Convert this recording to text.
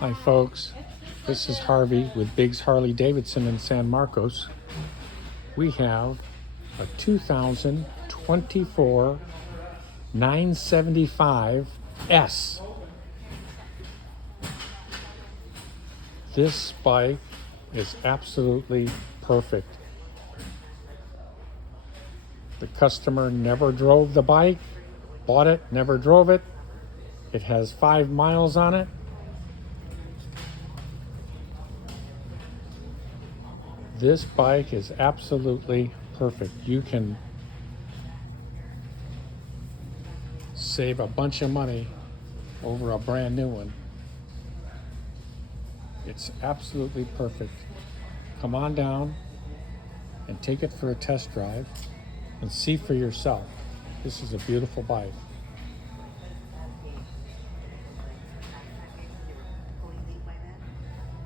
Hi folks, this is Harvey with Biggs Harley Davidson in San Marcos. We have a 2024 975S. This bike is absolutely perfect. The customer never drove the bike, bought it, never drove it. It has 5 miles on it. This bike is absolutely perfect. You can save a bunch of money over a brand new one. It's absolutely perfect. Come on down and take it for a test drive and see for yourself. This is a beautiful bike.